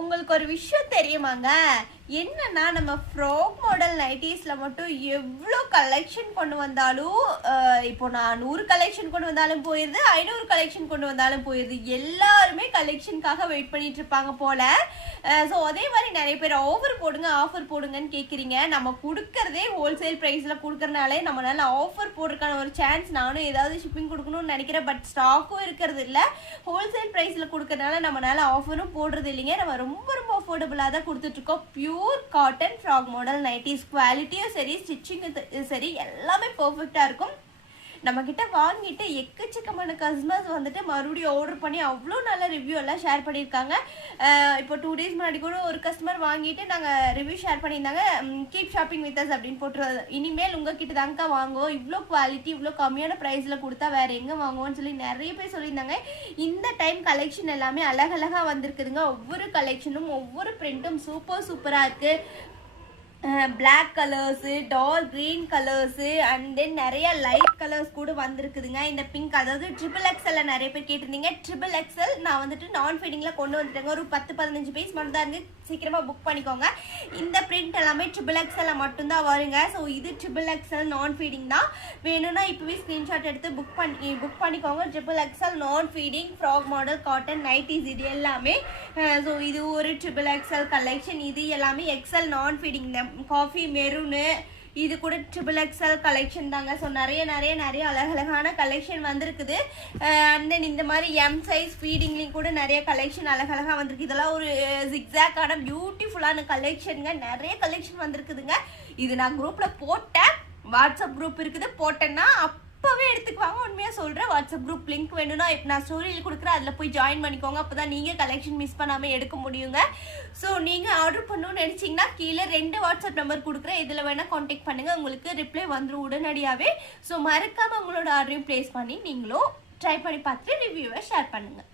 உங்களுக்கு ஒரு விஷயம் தெரியுமாங்க? என்னன்னா நம்ம ஃப்ராக் மாடல் நைட்டிஸ்ல மட்டும் எவ்வளோ கலெக்ஷன் கொண்டு வந்தாலும் இப்போ நான் 100 கலெக்ஷன் கொண்டு வந்தாலும் போயிருது, 500 கலெக்ஷன் கொண்டு வந்தாலும் போயிருது. எல்லாருமே கலெக்ஷனுக்காக வெயிட் பண்ணிட்டு இருப்பாங்க போல. ஸோ அதே மாதிரி நிறைய பேர் ஆஃபர் போடுங்கன்னு கேட்குறீங்க. நம்ம கொடுக்கறதே ஹோல்சேல் ப்ரைஸில் கொடுக்கறனாலே நம்மளால ஆஃபர் போடுறதுக்கான ஒரு சான்ஸ் நானும் ஏதாவது ஷிப்பிங் கொடுக்கணும்னு நினைக்கிறேன். பட் ஸ்டாக்கும் இருக்கிறது இல்லை. ஹோல்சேல் ப்ரைஸில் கொடுக்கறனால நம்மளால ஆஃபரும் போடுறது இல்லைங்க. நம்ம ரொம்ப அஃபோர்டபுளாக தான் கொடுத்துட்ருக்கோம். Pure cotton frock model nighties. குவாலிட்டியும் சரி, ஸ்டிச்சிங்கும் சரி, எல்லாமே பர்ஃபெக்டாக இருக்கும். நம்ம கிட்ட வாங்கிட்டு எக்கச்சக்கமான கஸ்டமர்ஸ் வந்துட்டு மறுபடியும் ஆர்டர் பண்ணி அவ்வளோ நல்ல ரிவ்யூ எல்லாம் ஷேர் பண்ணியிருக்காங்க. இப்போ 2 days முன்னாடி கூட ஒரு கஸ்டமர் வாங்கிட்டு நாங்கள் ரிவ்யூ ஷேர் பண்ணியிருந்தாங்க. கீப் ஷாப்பிங் வித் அஸ் அப்படின்னு போட்டுருவாங்க. இனிமேல் உங்ககிட்ட தாங்க வாங்குவோம், இவ்வளோ குவாலிட்டி இவ்வளோ கம்மியான ப்ரைஸில் கொடுத்தா வேற எங்கே வாங்குவோம்னு சொல்லி நிறைய பேர் சொல்லியிருந்தாங்க. இந்த டைம் கலெக்ஷன் எல்லாமே அழகழகாக வந்திருக்குதுங்க. ஒவ்வொரு கலெக்ஷனும் ஒவ்வொரு பிரிண்ட்டும் சூப்பராக இருக்குது. Black colours, dark green colours, and then நிறைய லைட் கலர்ஸ் கூட வந்திருக்குதுங்க. இந்த பிங்க், அதாவது XXL நிறைய பேர் கேட்டிருந்தீங்க. XXL நான் வந்துட்டு நான் ஃபீடிங்கில் கொண்டு வந்துட்டேங்க. ஒரு 10-15 பீஸ் மட்டும் தான் இருந்து, சீக்கிரமாக புக் பண்ணிக்கோங்க. இந்த பிரிண்ட் எல்லாமே XXL மட்டும்தான் வருங்க. ஸோ இது XXL நான் ஃபீடிங் தான். வேணும்னா இப்போவே ஸ்க்ரீன்ஷாட் எடுத்து புக் பண்ணிக்கோங்க. XXL நான் feeding frock model cotton nighties இது எல்லாமே. ஸோ இது ஒரு XXL கலெக்ஷன். இது எல்லாமே XL நான் ஃபீடிங். காஃபி மெரூனு இது கூட XXL கலெக்ஷன் தாங்க. ஸோ நிறைய அழகழகான கலெக்ஷன் வந்திருக்குது. அண்ட் தென் இந்த மாதிரி எம் சைஸ் ஃபீடிங்லேயும் கூட நிறைய கலெக்ஷன் அழகழகாக வந்திருக்கு. இதெல்லாம் ஒரு ஜிக்ஸாக்கான பியூட்டிஃபுல்லான கலெக்ஷனுங்க. நிறைய கலெக்ஷன் வந்திருக்குதுங்க. இது நான் குரூப்பில் போட்டேன். வாட்ஸ்அப் குரூப் இருக்குது, போட்டேன்னா அப்போவே எடுத்துக்குவாங்க. உண்மையாக சொல்கிறேன். வாட்ஸ்அப் குரூப் லிங்க் வேணும்னா இப்போ நான் ஸ்டோரியில் கொடுக்குறேன், அதில் போய் ஜாயின் பண்ணிக்கோங்க. அப்போ தான் நீங்கள் கலெக்ஷன் மிஸ் பண்ணாமல் எடுக்க முடியுங்க. ஸோ நீங்கள் ஆர்டர் பண்ணணும்னு நினச்சிங்கன்னா கீழே 2 வாட்ஸ்அப் நம்பர் கொடுக்குறேன். இதில் வேணால் கான்டாக்ட் பண்ணுங்கள். உங்களுக்கு ரிப்ளை வந்துடும் உடனடியாகவே. ஸோ மறக்காமல் உங்களோட ஆர்டரையும் ப்ளேஸ் பண்ணி நீங்களும் ட்ரை பண்ணி பார்த்துட்டு ரிவ்யூவை ஷேர் பண்ணுங்கள்.